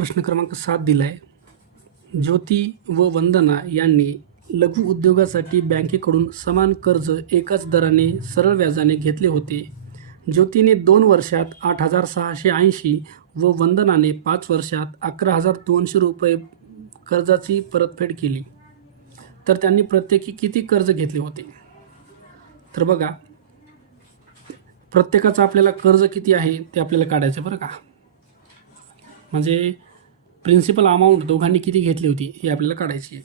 प्रश्न क्रमांक 7 दिला आहे. ज्योती व वंदना यांनी लघु उद्योगासाठी बँकेकडून समान कर्ज एकाच दराने सरळ व्याजाने घेतले होते. ज्योतीने 2 वर्षात 8,680 व वंदनाने 5 वर्षात 11,200 रुपये कर्जाची परतफेड केली. तर त्यांनी प्रत्येकी किती कर्ज घेतले होते? तर बघा, प्रत्येकाचं आपल्याला कर्ज किती आहे ते आपल्याला काढायचं बरं का. म्हणजे प्रिन्सिपल अमाऊंट दोघांनी किती घेतली होती हे आपल्याला काढायची आहे.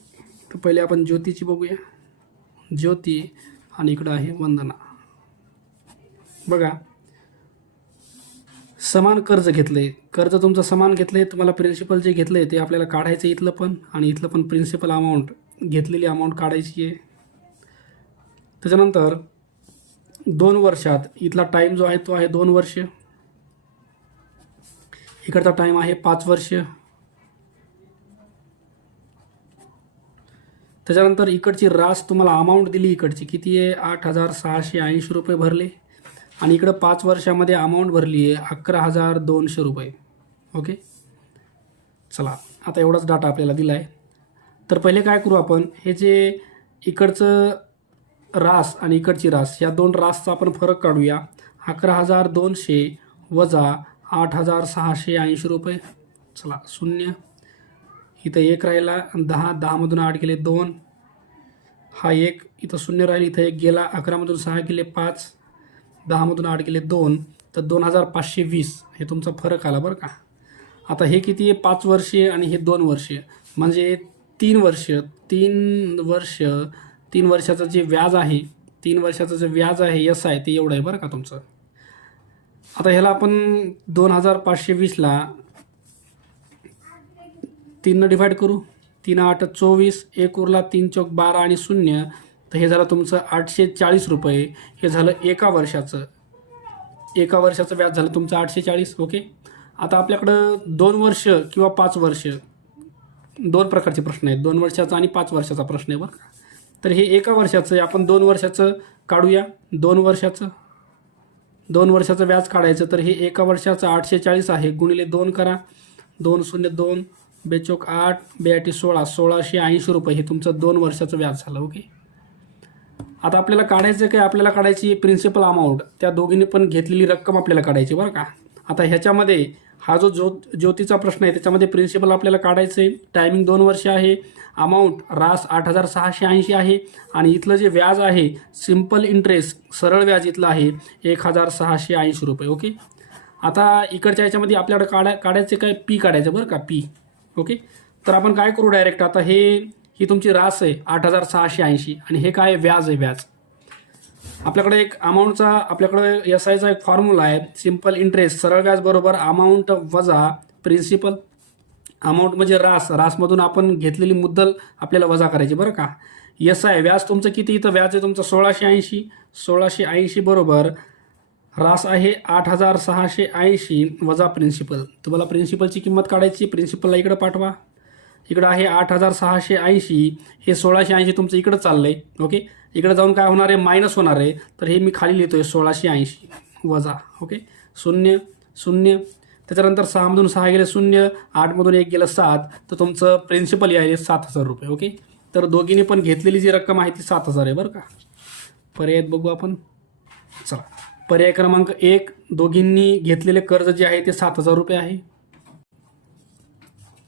तर पहिले आपण ज्योतीची बघूया. ज्योती आणि इकडं आहे वंदना. बघा, समान कर्ज घेतलंय. कर्ज तुमचं समान घेतलंय. तुम्हाला प्रिन्सिपल जे घेतलंय ते आपल्याला काढायचं इथलं पण, आणि इथलं पण प्रिन्सिपल अमाऊंट घेतलेली अमाऊंट काढायची आहे. त्याच्यानंतर 2 वर्षात इथला टाईम जो आहे तो आहे 2 वर्ष. इकडचा टाईम आहे 5 वर्ष. त्याच्यानंतर इकडची रास तुम्हाला अमाऊंट दिली, इकडची किती आहे 8,680 रुपये भरले, आणि इकडं 5 वर्षामध्ये अमाऊंट भरली आहे 11,200 रुपये. ओके, चला आता एवढाच डाटा आपल्याला दिला आहे. तर पहिले काय करू आपण, हे जे इकडचं रास आणि इकडची रास, या दोन रासचा आपण फरक काढूया. 11,200 वजा 8,680 रुपये. चला, 0 इथं 1 राहिला, 10 मधून 8 गेले 2, हा 1 इथं 0 राहील, इथं 1 गेला, 11 मधून 6 गेले 5, 10 मधून 8 गेले 2, तर 2,520 हे तुमचा फरक आला बरं का. आता हे किती आहे 5 वर्षे आणि हे 2 वर्षे, म्हणजे 3 वर्ष. 3 वर्षाचं जे व्याज आहे, 3 वर्षाचं जे व्याज आहे यस आहे ते एवढं आहे बरं का तुमचं. आता ह्याला आपण 2,520ला 3 डिवाइड करू. 3 8 24, 1 उरला, 3 चौक 12 आणि 0, तर हे झालं तुमचं 840 रुपये. हे झालं एका वर्षाचं व्याज झालं तुमचं 840. ओके, आता आपल्याकडं 2 वर्ष किंवा 5 वर्ष, 2 प्रकारचे प्रश्न आहेत. 2 वर्षाचा आणि 5 वर्षाचा प्रश्न आहे बरं का. तर हे एका वर्षाचं आहे, आपण 2 वर्षाचं काढूया. 2 वर्षाचं व्याज काढायचं, तर हे एका वर्षाचं 840 आहे, गुणिले 2 करा. 2 0 2, 2 चौक 8, 2 8 16, 1,680 रुपये हे तुमचं 2 वर्षाचं व्याज झालं. ओके, आता आपल्याला काढायचं काय, आपल्याला काढायची प्रिन्सिपल अमाऊंट. त्या दोघींनी पण घेतलेली रक्कम आपल्याला काढायची बरं का. आता ह्याच्यामध्ये हा जो ज्योतीचा प्रश्न आहे त्याच्यामध्ये प्रिन्सिपल आपल्याला काढायचं आहे. टायमिंग 2 वर्ष आहे, अमाऊंट रास 8,680 आहे, आणि इथलं जे व्याज आहे सिम्पल इंटरेस्ट सरळ व्याज इथलं आहे 1,680 रुपये. ओके, आता इकडच्या ह्याच्यामध्ये आपल्याकडे काढायचं काय, पी काढायचं बरं का, पी. ओके, तर आपण काय करू डायरेक्ट, आता ही तुमची रास आहे 8,680, आणि हे काय व्याज आहे, व्याज. आपल्याकडे एक अमाऊंटचा, आपल्याकडे एस आयचा एक फॉर्म्युला आहे, सिम्पल इंटरेस्ट सरळ व्याज बरोबर अमाऊंट वजा प्रिन्सिपल. अमाऊंट म्हणजे रासमधून आपण घेतलेली मुद्दल आपल्याला वजा करायची बरं का. एस आय व्याज तुमचं किती, इथं व्याज आहे तुमचं 1,680 बरोबर रास आहे 8,680 वजा प्रिन्सिपल. तुम्हाला प्रिन्सिपलची किंमत काढायची, प्रिन्सिपलला इकडं पाठवा. इकडं आहे 8,680, हे 1,680 तुमचं इकडं चाललं आहे. ओके, इकडं जाऊन काय होणार आहे, मायनस होणार आहे, तर हे मी खाली लिहितो आहे 1,680 वजा. ओके, 0 0, त्याच्यानंतर 6 मधून 6 गेले 0, 8 मधून 1 गेलं 7, तर तुमचं प्रिन्सिपल यायले 7,000 रुपये. ओके, तर दोघींनी पण घेतलेली जी रक्कम आहे ती 7,000 आहे बरं का. पर्यायात बघू आपण. चला, पर्याय क्रमांक 1, दोघींनी घेतलेले कर्ज जे आहे ते 7,000 रुपये आहे.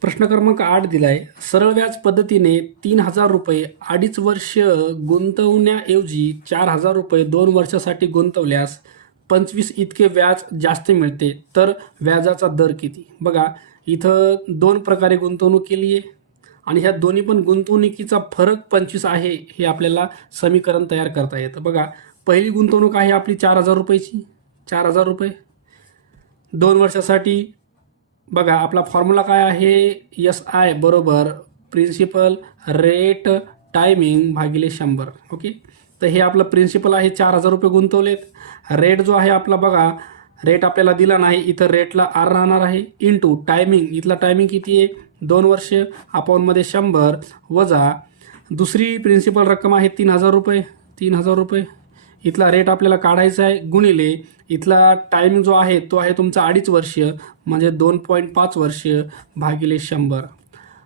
प्रश्न क्रमांक 8 दिला आहे. सरळ व्याज पद्धतीने 3,000 रुपये 2.5 वर्ष गुंतवण्याऐवजी 4,000 रुपये 2 वर्षासाठी गुंतवल्यास 25 इतके व्याज जास्त मिळते, तर व्याजाचा दर किती? बघा, इथं 2 प्रकारे गुंतवणूक केली आहे, आणि ह्या दोन्ही पण गुंतवणुकीचा फरक 25 आहे, हे आपल्याला समीकरण तयार करता येतं. बघा, पहिली गुंतवणूक आहे आपली 4,000 रुपयाची, 4,000 रुपये 2 वर्षासाठी. बघा, आपला फॉर्म्युला काय आहे, एस आय बरोबर प्रिन्सिपल रेट टायमिंग भागिले 100. ओके, तर हे आपलं प्रिन्सिपल आहे 4,000 रुपये गुंतवलेत. रेट जो आहे आपला, बघा रेट आपल्याला दिला नाही, इथं रेटला आर राहणार आहे, इंटू टायमिंग, इथला टायमिंग किती आहे 2 वर्ष, अपॉनमध्ये 100 वजा दुसरी प्रिन्सिपल रक्कम आहे 3,000 रुपये. इथला रेट आपल्याला काढायचा आहे गुणिले इथला टायमिंग जो आहे तो आहे तुमचा 2.5 वर्ष म्हणजे 2.5 वर्ष भागिले 100.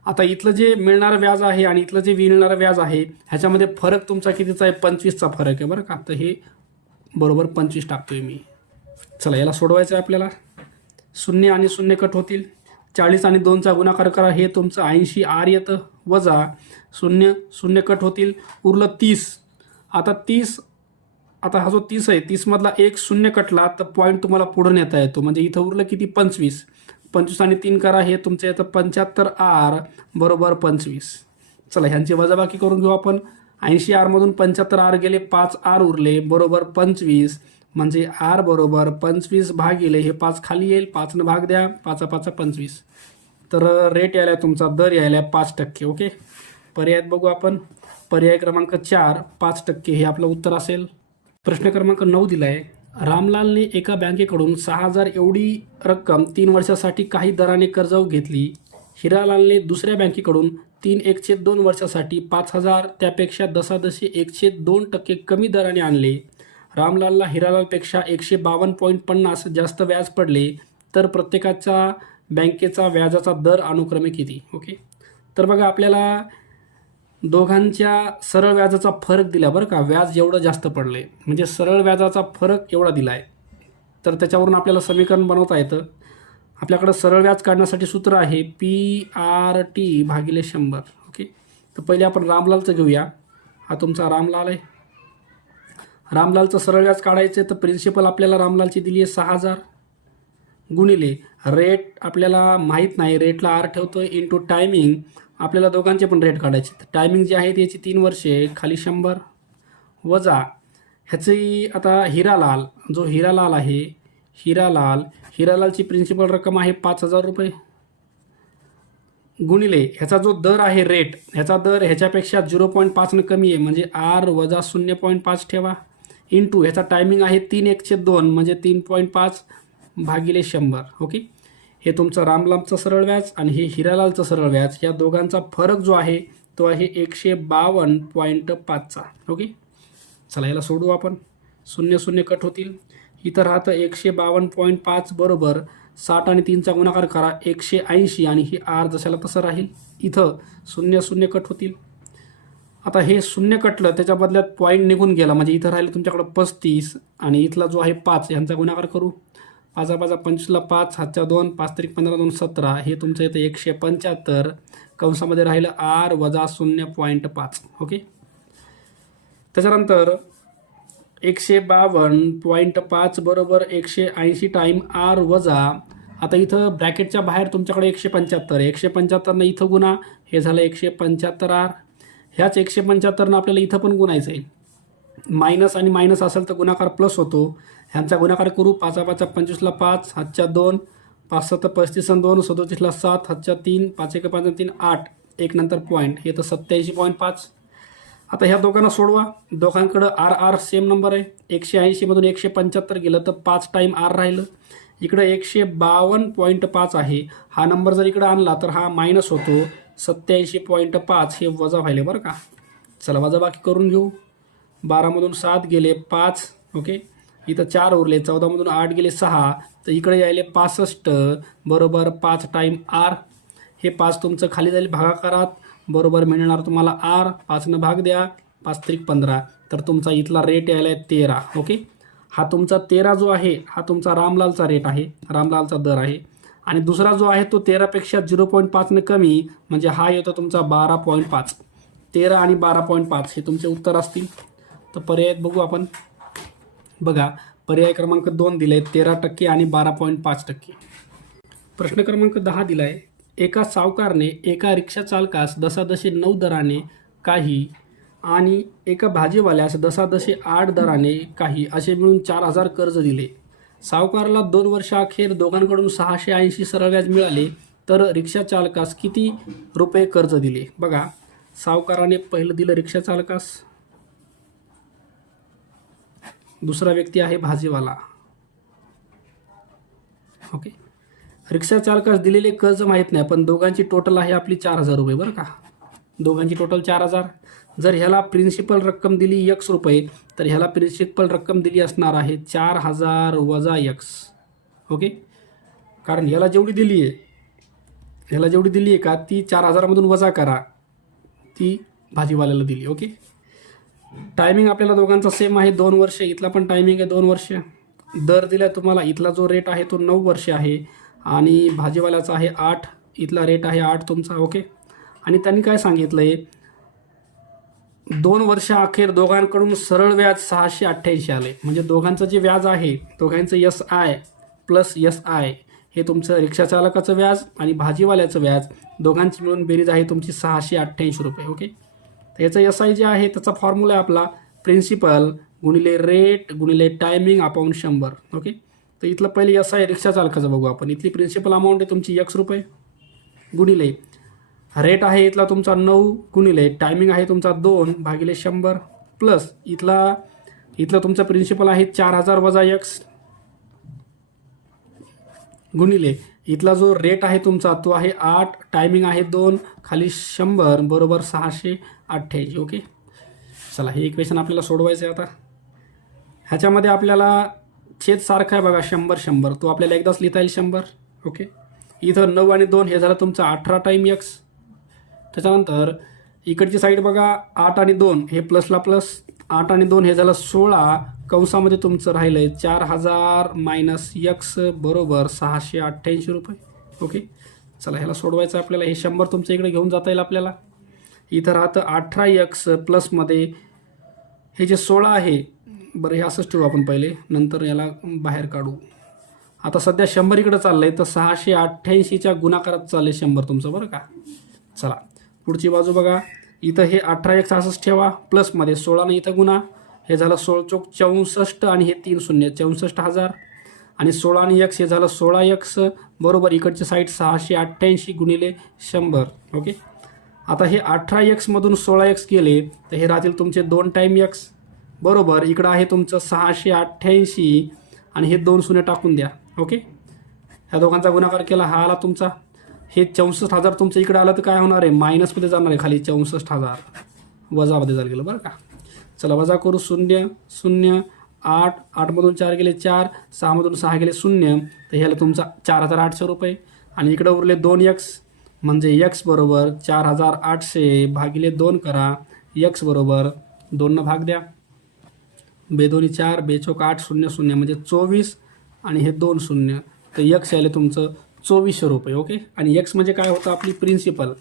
आता इथलं जे मिळणारं व्याज आहे आणि इथलं जे मिळणारं व्याज आहे ह्याच्यामध्ये फरक तुमचा कितीचा आहे 25चा फरक आहे बरं का. तर हे बरोबर 25 टाकतोय मी. चला याला सोडवायचं आहे आपल्याला. 0 आणि 0 कट होतील. 40 आणि 2चा गुणाकार करा, हे तुमचं 80 आर येतं, वजा 0 0 कट होतील, उरलं 30. आता 30, आता हा जो 30 आहे 30 मधला एक 0 कटला तर पॉईंट तुम्हाला पुढे नेता येतो, म्हणजे इथं उरलं किती 25. 25 आणि 3 करा, हे तुमचं येतं 75 आर बरोबर 25. चला ह्यांची वजाबाकी करून घेऊ आपण. 80 आर मधून 75 आर गेले, 5 आर उरले बरोबर 25, म्हणजे आर बरोबर 25 भागिले हे 5 खाली येईल, 5 भाग द्या, 5 5 25. तर रेट यायला तुमचा दर यायला 5%. ओके, पर्यायात बघू आपण. पर्याय क्रमांक 4 5% हे आपलं उत्तर असेल. प्रश्न क्रमांक 9 दिलाय. रामलालने एका बँकेकडून 6,000 एवढी रक्कम 3 वर्षासाठी काही दराने कर्ज घेतली. हिरालालने दुसऱ्या बँकेकडून 3/1/2 वर्षासाठी 5,000 त्यापेक्षा 10.1/2% कमी दराने आणले. रामलालला हिरालालपेक्षा 152.50 जास्त व्याज पडले, तर प्रत्येकाचा बँकेचा व्याजाचा दर अनुक्रमे किती? ओके, तर बघा आपल्याला दोघांच्या सरळ व्याजाचा फरक दिला बरं का. व्याज एवढं जास्त पडले म्हणजे सरळ व्याजाचा फरक एवढा दिला आहे, तर त्याच्यावरून आपल्याला समीकरण बनवता येतं. आपल्याकडं सरळ व्याज काढण्यासाठी सूत्र आहे PRT भागिले 100. ओके, तर पहिले आपण रामलालचं घेऊया. हा तुमचा रामलाल आहे. रामलालचं सरळ व्याज काढायचं तर प्रिन्सिपल आपल्याला रामलालची दिली आहे 6,000 गुणिले रेट आपल्याला माहीत नाही, रेटला आर ठेवतो, इंटू टायमिंग. आपल्याला दोघांचे पण रेट काढायचे. तर टायमिंग जे आहे त्याची 3 वर्षे, खाली 100, वजा ह्याची आता हिरालाल, जो हिरालाल आहे हिरालालची प्रिन्सिपल रक्कम आहे 5,000 रुपये, गुणिले ह्याचा जो दर आहे रेट, ह्याचा दर ह्याच्यापेक्षा 0.5 कमी आहे म्हणजे आर वजा 0.5 ठेवा, इंटू ह्याचा टायमिंग आहे 3/1/2 म्हणजे 3.5 भागिले 100. ओके, हे तुमचं रामलालचं सरळ व्याज आणि हे हिरालालचं सरळ व्याज, या दोघांचा फरक जो आहे तो आहे 152.5चा. ओके, चला याला सोडू आपण. 0 0 कट होतील. इथं राहतं 152.5 बरोबर 60 आणि 3चा गुणाकार करा, 180, आणि ही आर जशाला तसं राहील. इथं 0 0 कट होतील. आता हे 0 कटलं त्याच्या बदल्यात पॉईंट निघून गेला, म्हणजे इथं राहिलं तुमच्याकडं 35 आणि इथला जो आहे 5 यांचा गुणाकार करू. 5 5 25ला 5, हातच्या 2, 5 3 15 2 17, हे तुमचं येतं 175, कंसामध्ये राहिलं आर वजा 0.5. ओके, त्याच्यानंतर 152.5 बरोबर 180 टाईम आर वजा, आता इथं ब्रॅकेटच्या बाहेर तुमच्याकडे 175 आहे, 175 इथं गुणा, हे झालं 175 आर. ह्याच 175 आपल्याला इथं पण गुणायचं आहे. मायनस आणि मायनस असेल तर गुणाकार प्लस होतो. ह्यांचा गुणाकार करू. 5 5 25ला 5, हातच्या 2, 5 7 35 आणि 2 37ला 7, हातच्या 3, 5 1 5 3 8, एक नंतर पॉईंट, हे तर 87.5. आता ह्या दोघांना सोडवा. दोघांकडं आर सेम नंबर आहे. 180 मधून 175 गेलं तर 5 टाईम आर राहिलं. इकडं 152.5 आहे. हा नंबर जर इकडं आणला तर हा मायनस होतो, 87.5 हे वजा व्हायले बरं का. चला वजाबाकी करून घेऊ. 12 मधून 7 गेले 5. ओके, इथं 4 उरले. 14 मधून 8 गेले 6, तर इकडे यायले 65 बरोबर 5 टाईम आर. हे 5 तुमचं खाली जाईल भागाकारात, बरोबर मिळणार तुम्हाला आर. 5 भाग द्या, 5 3 15, तर तुमचा इथला रेट यायला 13. ओके, हा तुमचा 13 जो आहे हा तुमचा रामलालचा रेट आहे, रामलालचा दर आहे. आणि दुसरा जो आहे तो 13पेक्षा 0.5 कमी, म्हणजे हा येतो तुमचा 12.5. 13 आणि 12.5 हे तुमचे उत्तर असतील. तर पर्याय बघू आपण. बघा पर्याय क्रमांक 2 दिले 13% आणि 12.5%. प्रश्न क्रमांक 10 दिलाय. एका सावकारने एका रिक्षा चालकास 10.9 दराने काही आणि एका भाजीवाल्यास 10.8 दराने काही असे मिळून 4,000 कर्ज दिले. सावकारला 2 वर्षाअखेर दोघांकडून 680 सरळ व्याज मिळाले, तर रिक्षा चालकास किती रुपये कर्ज दिले? बघा, सावकाराने पहिलं दिलं रिक्षा चालकास, दुसरा व्यक्ती आहे भाजीवाला. ओके, रिक्षा चालकास दिलेले कर्ज माहीत नाही, पण दोघांची टोटल आहे आपली 4,000 रुपये बरं का. दोघांची टोटल 4,000. जर ह्याला प्रिन्सिपल रक्कम दिली 1 रुपये, तर ह्याला प्रिन्सिपल रक्कम दिली असणार आहे 4,000 वजा x. ओके, कारण ह्याला जेवढी दिली आहे का ती 4,000मधून वजा करा, ती भाजीवाल्याला दिली. ओके, टायमिंग आपल्याला दोघांचा सेम आहे 2 वर्ष. इथला पण टायमिंग आहे 2 वर्ष. दर दिला तुम्हाला. इथला जो रेट आहे तो 9 वर्ष आहे आणि भाजीवाल्याचा आहे 8. इथला रेट आहे 8 तुमचा. ओके, आणि त्यांनी काय सांगितलं आहे, 2 वर्ष अखेर दोघांकडून सरळ व्याज 688 आले. म्हणजे दोघांचं जे व्याज आहे, दोघांचं SI प्लस SI हे तुमचं रिक्षाचालकाचं व्याज आणि भाजीवाल्याचं व्याज दोघांची मिळून बेरीज आहे तुमची 688 रुपये. ओके, तर याचं SI जे आहे त्याचा फॉर्म्युला आहे आपला प्रिन्सिपल गुणिले रेट गुणिले टायमिंग अपॉन 100. ओके, तर इथलं पहिले SI रिक्षाचालकाचं बघू आपण. इथली प्रिन्सिपल अमाऊंट आहे तुमची x रुपये गुणिले रेट आहे इथला तुमचा 9 गुणिले टायमिंग आहे तुमचा 2 भागिले 100 प्लस इथलं तुमचं प्रिन्सिपल आहे 4,000 वजा x गुणिले इथला जो रेट आहे तुमचा तो आहे 8, टायमिंग आहे 2 खाली 100 बरोबर 688. ओके, चला हे इक्वेशन आपल्याला सोडवायचं आहे. आता ह्याच्यामध्ये आपल्याला छेद सारखा आहे बघा 100 तो आपल्याला एकदाच लिहिता येईल 100. ओके, इथं 9 आणि 2 हे झालं तुमचं 18 टाईम x. त्याच्यानंतर इकडची साईड बघा 8 आणि 2 हे प्लसला प्लस, 8 आणि 2 हे झालं 16, कंसामध्ये तुमचं राहिलं आहे 4,000 मायनस x बरोबर 688 रुपये. ओके, चला ह्याला सोडवायचं आपल्याला. हे 100 तुमच्या इकडे घेऊन जाता येईल आपल्याला. इथं राहतं 18x प्लसमध्ये हे जे 16 आहे, बरं हे असंच ठेवू आपण पहिले, नंतर याला बाहेर काढू. आता सध्या 100 इकडं चाललं आहे तर 688च्या गुणाकारात चालले 100 तुमचं, बरं का. चला पुढची बाजू बघा. इथं हे 18x असंच ठेवा प्लसमध्ये 16 इथं गुणा, हे झालं 16 चौक 64 आणि हे 3 शून्य 64,000 आणि 16 आणि x हे झालं 16x बरोबर इकडची साईड 688 गुणिले 100. ओके, आता हे 18x मधून 16x गेले तर हे राहतील तुमचे 2 टाईम x बरोबर इकडं आहे तुमचं 688 आणि हे 2 शून्य टाकून द्या. ओके, ह्या दोघांचा गुणाकार केला, हा आला तुमचा. हे 64,000 तुमचं इकडे आलं तर काय होणार आहे, मायनसमध्ये जाणार आहे खाली 64,000 वजामध्ये झालं गेलं, बरं का. चला वजा करू. 0 0 8 8मधून 4 गेले 4, 6मधून 6 गेले 0, तर ह्याला तुमचा 4,800 रुपये. आणि इकडं उरले 2x म्हणजे x बरोबर 4,800 भागिले 2 करा. x बरोबर 2 भाग द्या. 2 2 4 2 चौक 8 0 0 म्हणजे 24 आणि हे 2 शून्य, तर x आले तुमचं 2400 रुपये. ओके, आणि x म्हणजे काय होतं, आपली प्रिन्सिपल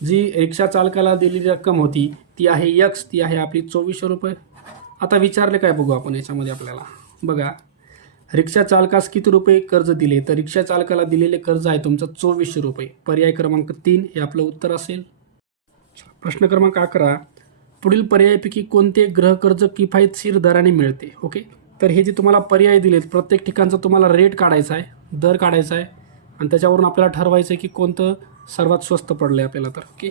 जी रिक्षा चालकाला दिलेली रक्कम होती ती आहे x, ती आहे आपली 2400 रुपये. आता विचारले काय बघू आपण याच्यामध्ये. आपल्याला बघा रिक्षा चालकास किती रुपये कर्ज दिले, तर रिक्षा चालकाला दिलेले कर्ज आहे तुमचं 2400 रुपये. पर्याय क्रमांक 3 हे आपलं उत्तर असेल. प्रश्न क्रमांक 11, पुढील पर्यायापैकी कोणते गृहकर्ज किफायतशीर दराने मिळते. ओके, तर हे जे तुम्हाला पर्याय दिलेत प्रत्येक ठिकाणचा तुम्हाला रेट काढायचा आहे, दर काढायचा आहे आणि त्याच्यावरून आपल्याला ठरवायचं आहे की कोणतं सर्वात स्वस्त पडलं आहे आपल्याला. तर ओके,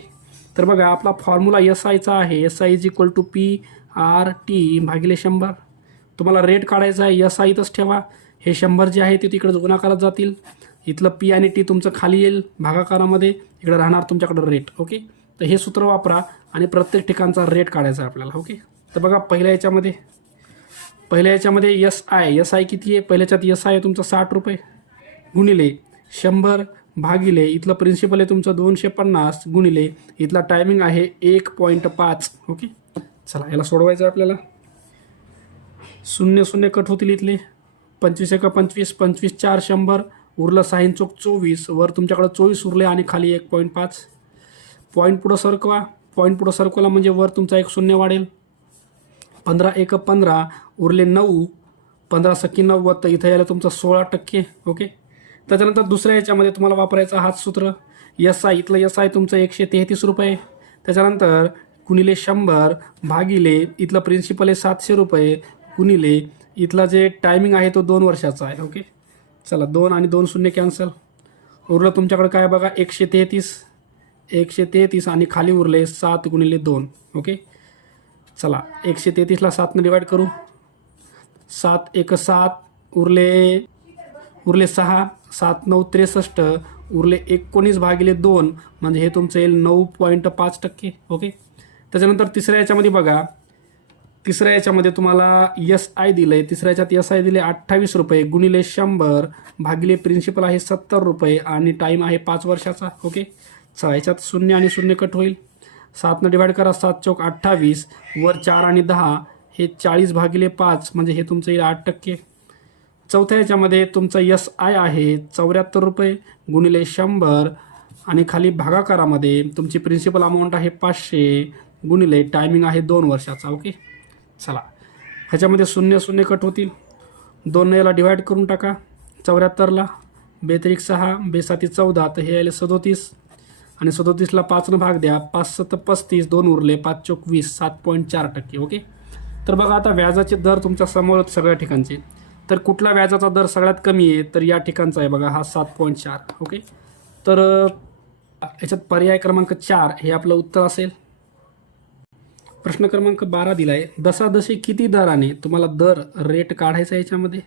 तर बघा आपला फॉर्म्युला SIचा आहे. SI is equal to PRT भागिले 100. तुम्हाला रेट काढायचा आहे, SI इथंच ठेवा. हे 100 जे आहे ते तिकडं गुणाकारात जातील. इथलं P आणि T तुमचं खाली येईल भागाकारामध्ये, इकडे राहणार तुमच्याकडं रेट. ओके, तर हे सूत्र वापरा आणि प्रत्येक ठिकाणचा रेट काढायचा आहे आपल्याला. ओके, तर बघा पहिल्या याच्यामध्ये SI किती आहे, पहिल्याच्यात SI आहे तुमचा 60 रुपये गुणिले 100 भागिले इथलं प्रिन्सिपल आहे तुमचं 250 गुणिले इथला टायमिंग आहे 1.5. ओके, चला याला सोडवायचं आहे आपल्याला. 0 0 कट होतील इथले, 25 1 25 25 4 100 उरलं 6 चौक 24, वर तुमच्याकडे 24 उरले आणि खाली 1.5. पॉईंट पुढं सरकवला म्हणजे वर तुमचा 1 शून्य वाढेल. 15 1 15 उरले 9, 15 सकी 90, तर इथं यायला तुमचं 16%. ओके, त्याच्यानंतर दुसऱ्या याच्यामध्ये तुम्हाला वापरायचा हाच सूत्र. SI इथलं SI तुमचं 133 रुपये, त्याच्यानंतर गुणिले 100 भागिले इथलं प्रिन्सिपल आहे 700 रुपये गुणिले इथला जे टायमिंग आहे तो 2 वर्षाचा आहे. ओके, चला 2 आणि 2 शून्य कॅन्सल, उरलं तुमच्याकडे काय बघा 133 आणि खाली उरले 7 गुणिले 2. ओके, चला 133ला 7ने डिवाइड करू. 7 1 7 उरले 6, 7 9 63 उरले 19 भागिले 2 म्हणजे हे तुमचं येईल 9.5%. ओके, त्याच्यानंतर तिसऱ्या याच्यामध्ये बघा तिसऱ्या याच्यामध्ये तुम्हाला SI दिलंय, तिसऱ्या याच्यात SI दिले 28 रुपये गुणिले 100 भागिले प्रिन्सिपल आहे 70 रुपये आणि टाईम आहे 5 वर्षाचा. ओके, चला याच्यात 0 आणि 0 कट होईल. 7 डिवाइड करा, 7 चौक 28, वर 4 आणि 10 हे 40 भागिले 5 म्हणजे हे तुमचं येईल 8%. चौथ्या याच्यामध्ये तुमचा SI आहे 74 रुपये गुणिले 100 आणि खाली भागाकारामध्ये तुमची प्रिन्सिपल अमाऊंट आहे 500 गुणिले टायमिंग आहे 2 वर्षाचा. ओके, चला ह्याच्यामध्ये 0 0 कट होतील. 2 याला डिवाइड करून टाका. 74ला 2 6 2 7 14 तर हे आले 37 आणि 37ला 5 भाग द्या. 5 7 35, 2 उरले, 5 चौक 20, 7.4%. ओके, तर बघा आता व्याजाचे दर तुमच्या समोर सगळ्या ठिकाणचे. तर कुठला व्याजाचा दर सगळ्यात कमी आहे तर या ठिकाणचा आहे बघा, हा 7.4. ओके, तर याच्यात पर्याय क्रमांक 4 हे आपलं उत्तर असेल. प्रश्न क्रमांक 12 दिलाय, दसादशी किती दराने तुम्हाला दर रेट काढायचा आहे. याच्यामध्ये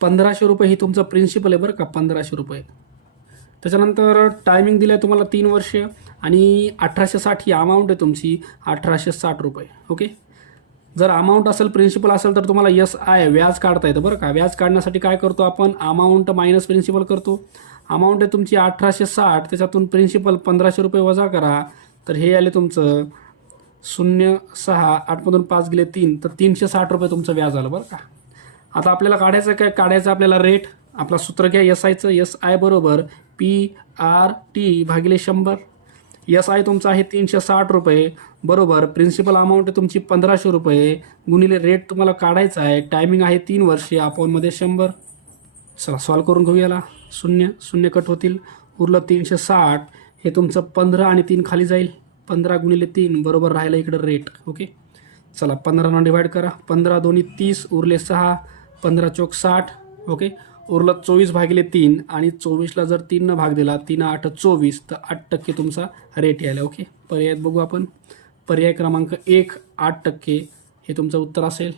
1500 रुपये ही तुमचं प्रिन्सिपल आहे बरं का, 1500 रुपये. त्याच्यानंतर टायमिंग दिलं आहे तुम्हाला 3 वर्ष आणि 1860 ही अमाऊंट आहे तुमची, 1860 रुपये. ओके, जर अमाऊंट असेल प्रिन्सिपल असेल तर तुम्हाला SI व्याज काढता येतं बरं का. व्याज काढण्यासाठी काय करतो आपण, अमाऊंट मायनस प्रिन्सिपल करतो. अमाऊंट आहे तुमची 1860, त्याच्यातून प्रिन्सिपल 1500 रुपये वजा करा, तर हे आले तुमचं 0 6 8मधून 5 गेले 3, तर 360 रुपये तुमचं व्याज आलं बरं का. आता आपल्याला काढायचं काय, काढायचं आपल्याला रेट. आपला सूत्र घ्या SIचं, SI बरोबर PRT भागिले 100. SI तुमचा आहे 360 रुपये बरोबर प्रिन्सिपल अमाऊंट आहे तुमची 1500 रुपये गुणिले रेट तुम्हाला काढायचा आहे, टायमिंग आहे 3 वर्षे, अपॉनमध्ये 100. चला सॉल्व करून घेऊ याला. 0 0 कट होतील, उरलं 360. हे तुमचं 15 आणि 3 खाली जाईल, 15 गुणिले 3 बरोबर राहिलं इकडं रेट. ओके, चला 15 डिवाइड करा. 15 दोन्ही 30, उरले 6, 15 चौक 60. ओके, उरलं 24 भागिले 3 आणि 24ला जर 3 भाग दिला, 3 8 24, तर 8% तुमचा रेट यायला. ओके, पर्यायात बघू आपण. पर्याय क्रमांक 1 8% हे तुमचं उत्तर असेल.